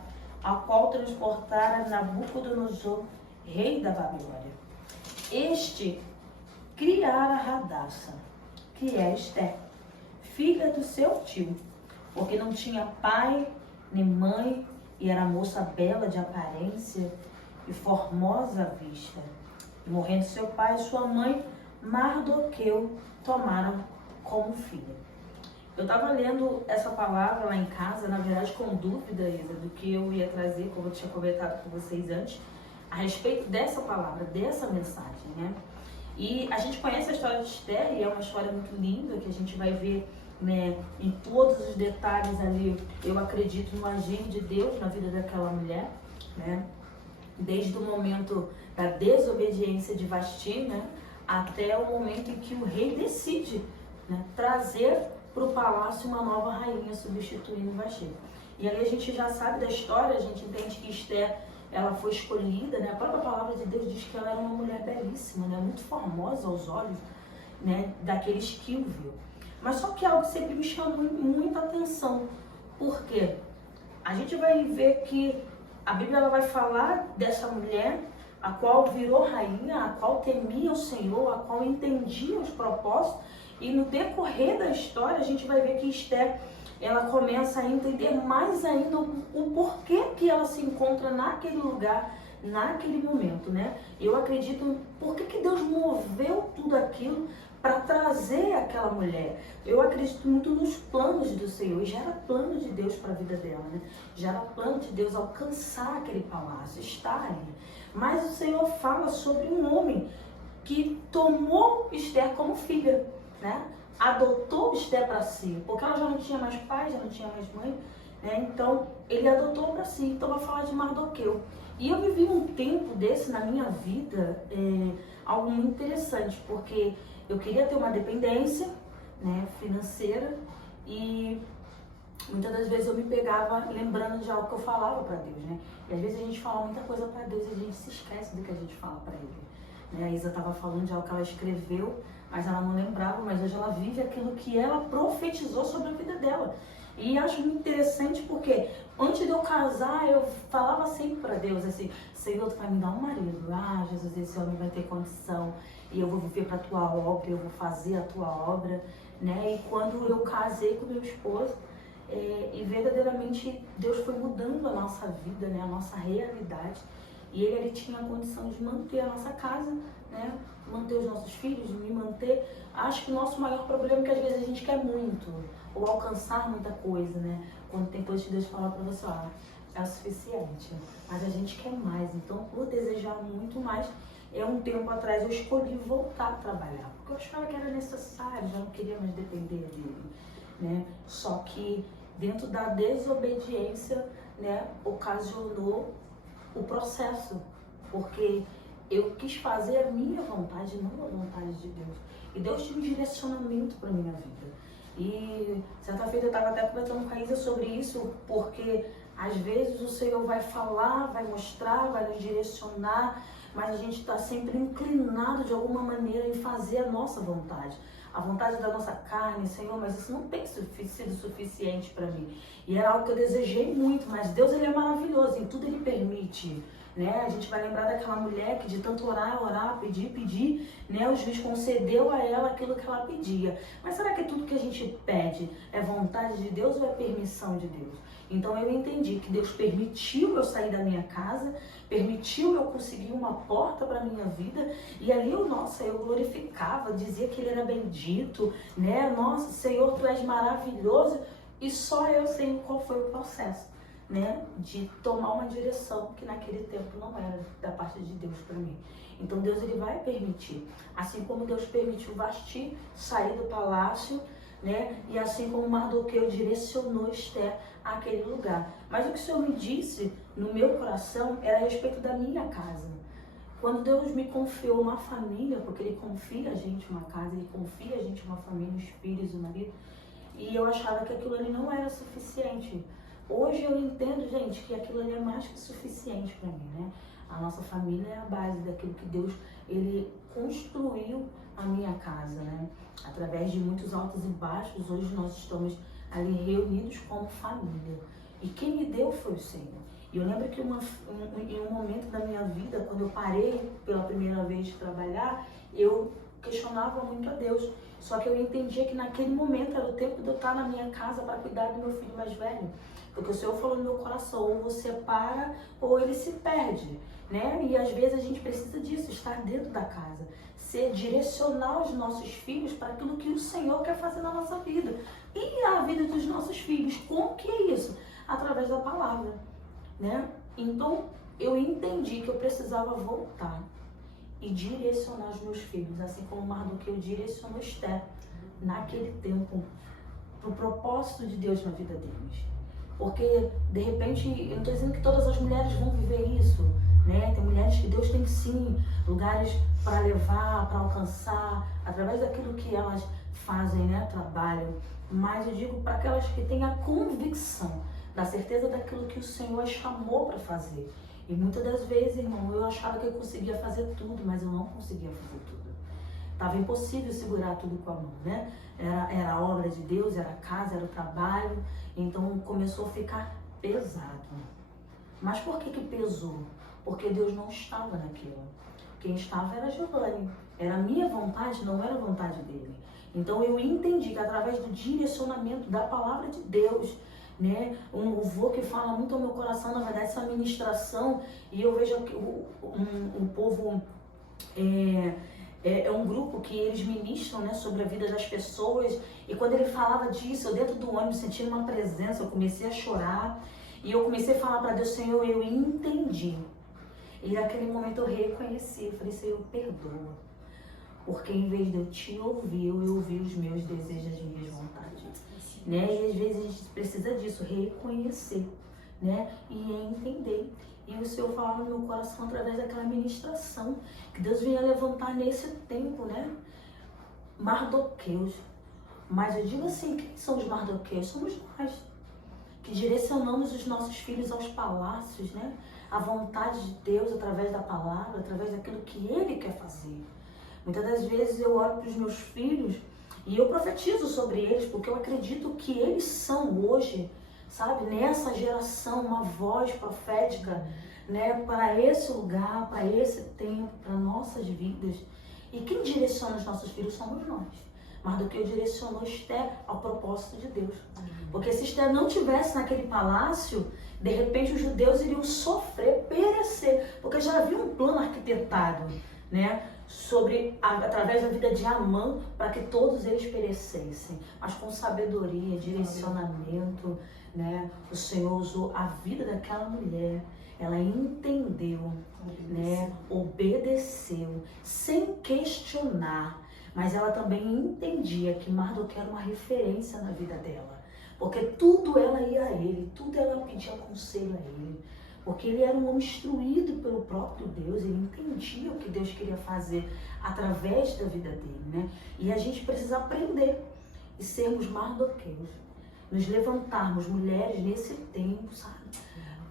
ao qual transportara Nabucodonosor, rei da Babilônia. Este criara Radassa, que é Esther, filha do seu tio, porque não tinha pai nem mãe, e era moça bela de aparência e formosa à vista. E morrendo seu pai e sua mãe, Mardoqueu tomaram como filha. Eu estava lendo essa palavra lá em casa, na verdade com dúvida, Isa, do que eu ia trazer, como eu tinha comentado com vocês antes, a respeito dessa palavra, dessa mensagem, né? E a gente conhece a história de Esther e é uma história muito linda, que a gente vai ver, né, em todos os detalhes ali, eu acredito no agir de Deus na vida daquela mulher, né? Desde o momento da desobediência de Vasti, né, até o momento em que o rei decide, né, trazer para o palácio uma nova rainha substituindo Vasti. E aí a gente já sabe da história, a gente entende que Esther, ela foi escolhida, né? A própria palavra de Deus diz que ela era uma mulher belíssima, né? Muito formosa aos olhos, né, daqueles que o viu. Mas só que algo sempre me chamou muita atenção. Por quê? A gente vai ver que a Bíblia ela vai falar dessa mulher, a qual virou rainha, a qual temia o Senhor, a qual entendia os propósitos. E no decorrer da história, a gente vai ver que Esther, ela começa a entender mais ainda o porquê que ela se encontra naquele lugar, naquele momento, né? Eu acredito, por que Deus moveu tudo aquilo para trazer aquela mulher? Eu acredito muito nos planos do Senhor, e já era plano de Deus para a vida dela, né? Já era plano de Deus alcançar aquele palácio, estar ali. Mas o Senhor fala sobre um homem que tomou Esther como filha, né? Adotou Esther para si, porque ela já não tinha mais pai, já não tinha mais mãe, né? Então ele adotou para si. Então vai falar de Mardoqueu. E eu vivi um tempo desse na minha vida, algo muito interessante, porque eu queria ter uma dependência, né, financeira, e muitas das vezes eu me pegava lembrando de algo que eu falava para Deus, né? E às vezes a gente fala muita coisa para Deus e a gente se esquece do que a gente fala para Ele, né? A Isa estava falando de algo que ela escreveu, mas ela não lembrava, mas hoje ela vive aquilo que ela profetizou sobre a vida dela. E acho muito interessante porque antes de eu casar, eu falava sempre para Deus assim: Senhor, tu vai me dar um marido. Ah, Jesus, esse homem vai ter condição e eu vou viver para a tua obra, eu vou fazer a tua obra, né? E quando eu casei com meu esposo, e verdadeiramente Deus foi mudando a nossa vida, né? A nossa realidade. E ele tinha a condição de manter a nossa casa, né? Manter os nossos filhos, de me manter. Acho que o nosso maior problema é que às vezes a gente quer muito, ou alcançar muita coisa, né? Quando tem coisa que Deus fala pra você, ó, é o suficiente. Mas a gente quer mais. Então, por desejar muito mais, um tempo atrás eu escolhi voltar a trabalhar. Porque eu achava que era necessário, já não queria mais depender dele, né? Só que dentro da desobediência, né, ocasionou o processo. Porque eu quis fazer a minha vontade, não a vontade de Deus. E Deus tinha um direcionamento para minha vida. E certa feita eu estava até conversando com a Isa sobre isso, porque às vezes o Senhor vai falar, vai mostrar, vai nos direcionar, mas a gente está sempre inclinado de alguma maneira em fazer a nossa vontade. A vontade da nossa carne, Senhor, mas isso não tem sido suficiente para mim. E era algo que eu desejei muito, mas Deus, Ele é maravilhoso, em tudo Ele permite. Né? A gente vai lembrar daquela mulher que de tanto orar, pedir, né? O juiz concedeu a ela aquilo que ela pedia. Mas será que tudo que a gente pede é vontade de Deus ou é permissão de Deus? Então eu entendi que Deus permitiu eu sair da minha casa, permitiu eu conseguir uma porta para a minha vida, e ali eu glorificava, dizia que Ele era bendito, né? Nossa, Senhor, Tu és maravilhoso, e só eu sei qual foi o processo, né, de tomar uma direção que naquele tempo não era da parte de Deus para mim. Então Deus, Ele vai permitir, assim como Deus permitiu Vasti sair do palácio, né? E assim como Mardoqueu direcionou Esther àquele lugar. Mas o que o Senhor me disse no meu coração era a respeito da minha casa. Quando Deus me confiou uma família, porque Ele confia a gente uma casa, Ele confia a gente uma família, os filhos, o marido, e eu achava que aquilo ali não era suficiente. Hoje eu entendo, gente, que aquilo ali é mais que suficiente para mim, né? A nossa família é a base daquilo que Deus, Ele construiu a minha casa, né? Através de muitos altos e baixos, hoje nós estamos ali reunidos como família. E quem me deu foi o Senhor. E eu lembro que em um momento da minha vida, quando eu parei pela primeira vez de trabalhar, eu questionava muito a Deus. Só que eu entendia que naquele momento era o tempo de eu estar na minha casa para cuidar do meu filho mais velho. Porque o Senhor falou no meu coração, ou você para ou ele se perde, né? E às vezes a gente precisa disso, estar dentro da casa. Direcionar os nossos filhos para aquilo que o Senhor quer fazer na nossa vida. E a vida dos nossos filhos, como que é isso? Através da palavra, né? Então, eu entendi que eu precisava voltar e direcionar os meus filhos, assim como Mardoqueu direcionou Esther naquele tempo, para o propósito de Deus na vida deles. Porque, de repente, eu não estou dizendo que todas as mulheres vão viver isso, né? Tem mulheres que Deus tem sim lugares para levar, para alcançar, através daquilo que elas fazem, né? Trabalham. Mas eu digo para aquelas que têm a convicção, da certeza daquilo que o Senhor as chamou para fazer. E muitas das vezes, irmão, eu achava que eu conseguia fazer tudo, mas eu não conseguia fazer tudo. Estava impossível segurar tudo com a mão, né? Era a obra de Deus, era a casa, era o trabalho. Então começou a ficar pesado. Mas por que pesou? Porque Deus não estava naquilo. Quem estava era Giovanni. Era a minha vontade, não era a vontade dele. Então eu entendi que através do direcionamento da palavra de Deus, né, um louvor que fala muito ao meu coração, na verdade, essa ministração, e eu vejo que um povo é um grupo que eles ministram, né, sobre a vida das pessoas, e quando ele falava disso, eu dentro do ônibus sentindo uma presença, eu comecei a chorar, e eu comecei a falar para Deus, Senhor, eu entendi. E naquele momento eu reconheci, eu falei, Senhor, perdoa, porque em vez de eu te ouvir, eu ouvi os meus desejos, as minhas vontades, né? E às vezes a gente precisa disso, reconhecer, né? E entender. E o Senhor falava no meu coração através daquela ministração que Deus vinha levantar nesse tempo, né? Mardoqueus. Mas eu digo assim, quem são os Mardoqueus? Somos nós, que direcionamos os nossos filhos aos palácios, né? A vontade de Deus através da palavra, através daquilo que Ele quer fazer. Muitas das vezes eu olho para os meus filhos e eu profetizo sobre eles, porque eu acredito que eles são hoje, sabe, nessa geração, uma voz profética, né, para esse lugar, para esse tempo, para nossas vidas. E quem direciona os nossos filhos somos nós. Mardoqueu direcionou Esther ao propósito de Deus. Porque se Esther não tivesse naquele palácio, de repente os judeus iriam sofrer, perecer, porque já havia um plano arquitetado, né, através da vida de Amã, para que todos eles perecessem. Mas com sabedoria, direcionamento, né, o Senhor usou a vida daquela mulher. Ela entendeu, né, obedeceu, sem questionar. Mas ela também entendia que Mardoqueu era uma referência na vida dela. Porque tudo ela ia a ele, tudo ela pedia conselho a ele. Porque ele era um homem instruído pelo próprio Deus, ele entendia o que Deus queria fazer através da vida dele, né? E a gente precisa aprender e sermos Mardoqueus. Nos levantarmos, mulheres, nesse tempo, sabe?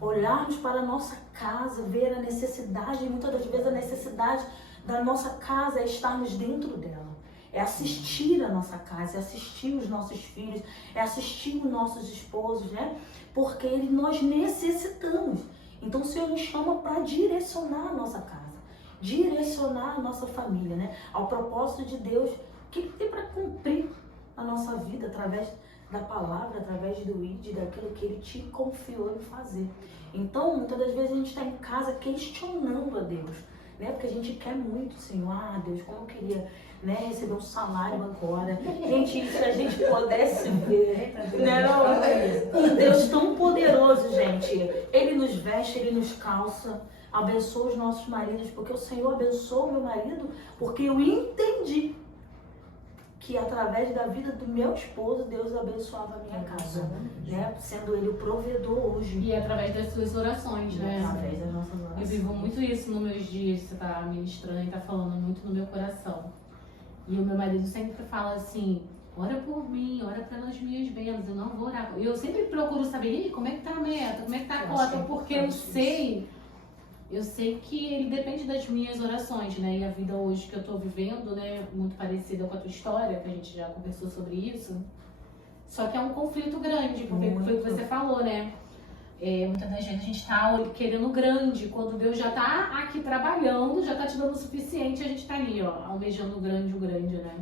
Olharmos para a nossa casa, ver a necessidade, e muitas das vezes a necessidade da nossa casa é estarmos dentro dela. É assistir a nossa casa, é assistir os nossos filhos, é assistir os nossos esposos, né? Porque nós necessitamos. Então o Senhor nos chama para direcionar a nossa casa, direcionar a nossa família, né? Ao propósito de Deus, que Ele tem para cumprir a nossa vida através da palavra, através do ID, daquilo que Ele te confiou em fazer. Então, muitas das vezes a gente está em casa questionando a Deus, né? Porque a gente quer muito, Senhor, Deus, como eu queria, né, receber um salário agora. Gente, se a gente pudesse ver, né, um Deus tão poderoso, gente. Ele nos veste, Ele nos calça, abençoa os nossos maridos, porque o Senhor abençoa o meu marido, porque eu entendi que através da vida do meu esposo, Deus abençoava a minha casa, né? Sendo ele o provedor hoje. E através das suas orações, né? Através das nossas orações. Eu vivo muito isso nos meus dias, você tá ministrando e tá falando muito no meu coração. E o meu marido sempre fala assim, ora por mim, ora pelas minhas bênçãos, eu não vou orar. Eu sempre procuro saber, como é que tá a meta, como é que tá a cota, porque eu sei que ele depende das minhas orações, né? E a vida hoje que eu tô vivendo, né, muito parecida com a tua história, que a gente já conversou sobre isso. Só que é um conflito grande, porque foi o que você falou, né? Muitas das vezes a gente tá querendo grande, quando Deus já tá aqui trabalhando, já tá te dando o suficiente, a gente tá ali, ó, almejando o grande, né?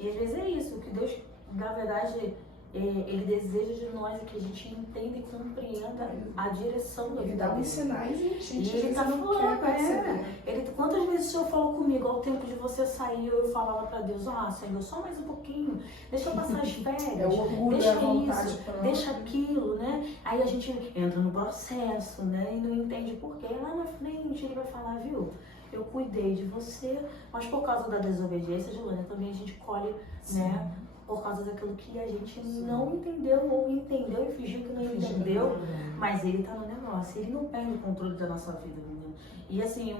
E às vezes é isso, que Deus, na verdade, Ele deseja de nós que a gente entenda e compreenda a direção da Ele vida dá uns dele. sinais e a gente E às ele vezes tá não falando, quer perceber. Quantas vezes o Senhor falou comigo, ao tempo de você sair, eu falava pra Deus, Senhor, só mais um pouquinho, deixa eu passar as férias, É o orgulho, deixa a vontade isso, própria. deixa aquilo, né? Aí a gente entra no processo, né? E não entende por quê. Lá na frente ele vai falar, viu? Eu cuidei de você, mas por causa da desobediência, Giovana, também a gente colhe, né? Por causa daquilo que a gente não entendeu, ou entendeu e fingiu que não entendeu, mas ele tá no negócio, ele não perde o controle da nossa vida, menina. E assim,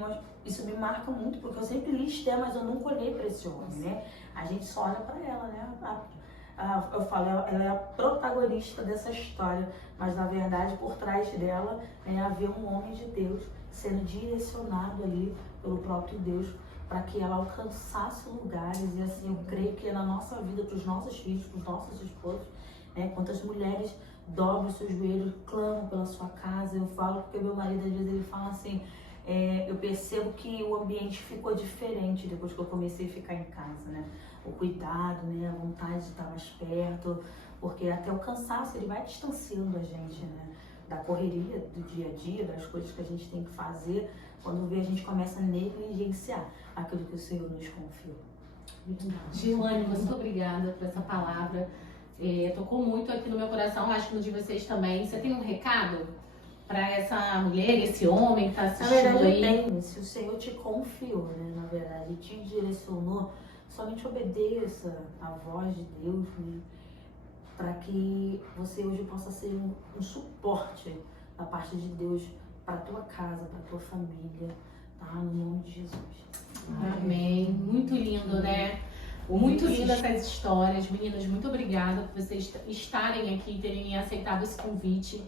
isso me marca muito, porque eu sempre li Esther, mas eu nunca olhei pra esse homem, né? A gente só olha pra ela, né? Eu falo, ela é a protagonista dessa história, mas na verdade, por trás dela, havia um homem de Deus sendo direcionado ali pelo próprio Deus, para que ela alcançasse lugares. E assim, eu creio que na nossa vida, para os nossos filhos, para os nossos esposos, quantas mulheres dobram os seus joelhos, clamam pela sua casa. Eu falo porque meu marido, às vezes, ele fala assim, eu percebo que o ambiente ficou diferente depois que eu comecei a ficar em casa, né? O cuidado, né? A vontade de estar mais perto, porque até o cansaço, ele vai distanciando a gente, né? Da correria do dia a dia, das coisas que a gente tem que fazer. Quando vê, a gente começa a negligenciar aquilo que o Senhor nos confiou. Gilane, muito obrigada por essa palavra. Tocou muito aqui no meu coração, acho que no de vocês também. Você tem um recado para essa mulher, esse homem que está assistindo aí? Se o Senhor te confiou, né, na verdade, te direcionou, somente obedeça a voz de Deus, né, para que você hoje possa ser um suporte da parte de Deus para tua casa, para tua família, tá? No nome de Jesus. Amém. Muito lindo, né? Muito linda essas histórias. Meninas, muito obrigada por vocês estarem aqui, terem aceitado esse convite.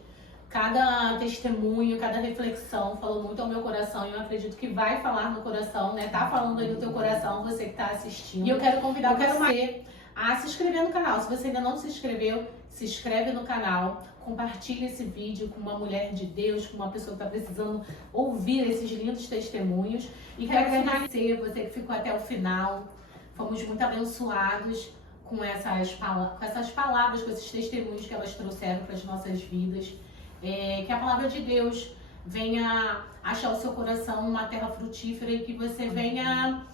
Cada testemunho, cada reflexão falou muito ao meu coração e eu acredito que vai falar no coração, né? Tá falando aí no teu coração, você que tá assistindo. E eu quero convidar você a se inscrever no canal. Se você ainda não se inscreveu, se inscreve no canal. Compartilhe esse vídeo com uma mulher de Deus, com uma pessoa que está precisando ouvir esses lindos testemunhos. E quero agradecer você que ficou até o final. Fomos muito abençoados com essas palavras, com esses testemunhos que elas trouxeram para as nossas vidas. Que a palavra de Deus venha achar o seu coração uma terra frutífera e que você venha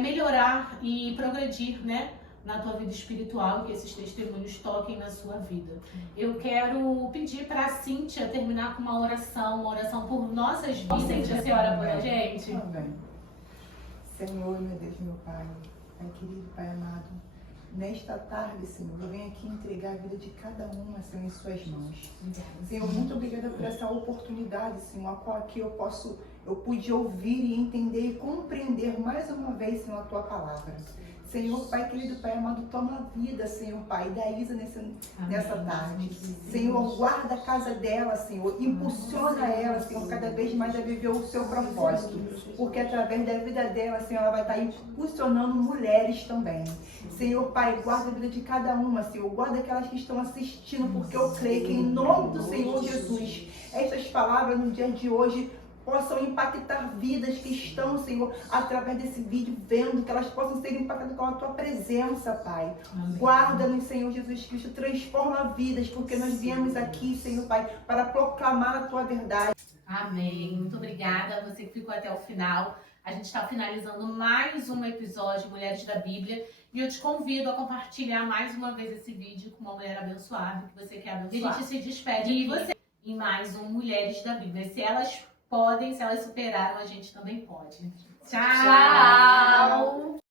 melhorar e progredir, né? Na tua vida espiritual e que esses testemunhos toquem na sua vida. Eu quero pedir para a Cíntia terminar com uma oração por nossas vidas. Cíntia, você ora por a gente? Amém. Senhor, meu Deus, meu Pai, Pai querido, Pai amado, nesta tarde, Senhor, eu venho aqui entregar a vida de cada uma, Senhor, em suas mãos. Senhor, muito obrigada por essa oportunidade, Senhor, a qual aqui eu pude ouvir e entender e compreender mais uma vez, Senhor, a Tua palavra. Senhor, Pai querido, Pai amado, toma a vida, Senhor, Pai, da Isa nessa tarde. Senhor, guarda a casa dela, Senhor, impulsiona ela, Senhor, cada vez mais a viver o seu propósito. Porque através da vida dela, Senhor, ela vai estar impulsionando mulheres também. Senhor, Pai, guarda a vida de cada uma, Senhor, guarda aquelas que estão assistindo, porque eu creio que em nome do Senhor Jesus, estas palavras no dia de hoje possam impactar vidas que estão, Senhor, através desse vídeo, vendo, que elas possam ser impactadas com a Tua presença, Pai. Guarda-nos, Senhor Jesus Cristo, transforma vidas, porque nós viemos aqui, Senhor, Pai, para proclamar a Tua verdade. Amém. Muito obrigada a você que ficou até o final. A gente está finalizando mais um episódio de Mulheres da Bíblia e eu te convido a compartilhar mais uma vez esse vídeo com uma mulher abençoada, que você quer abençoar. E a gente se despede de você em mais um Mulheres da Bíblia. Se elas podem, se elas superaram, a gente também pode. Tchau!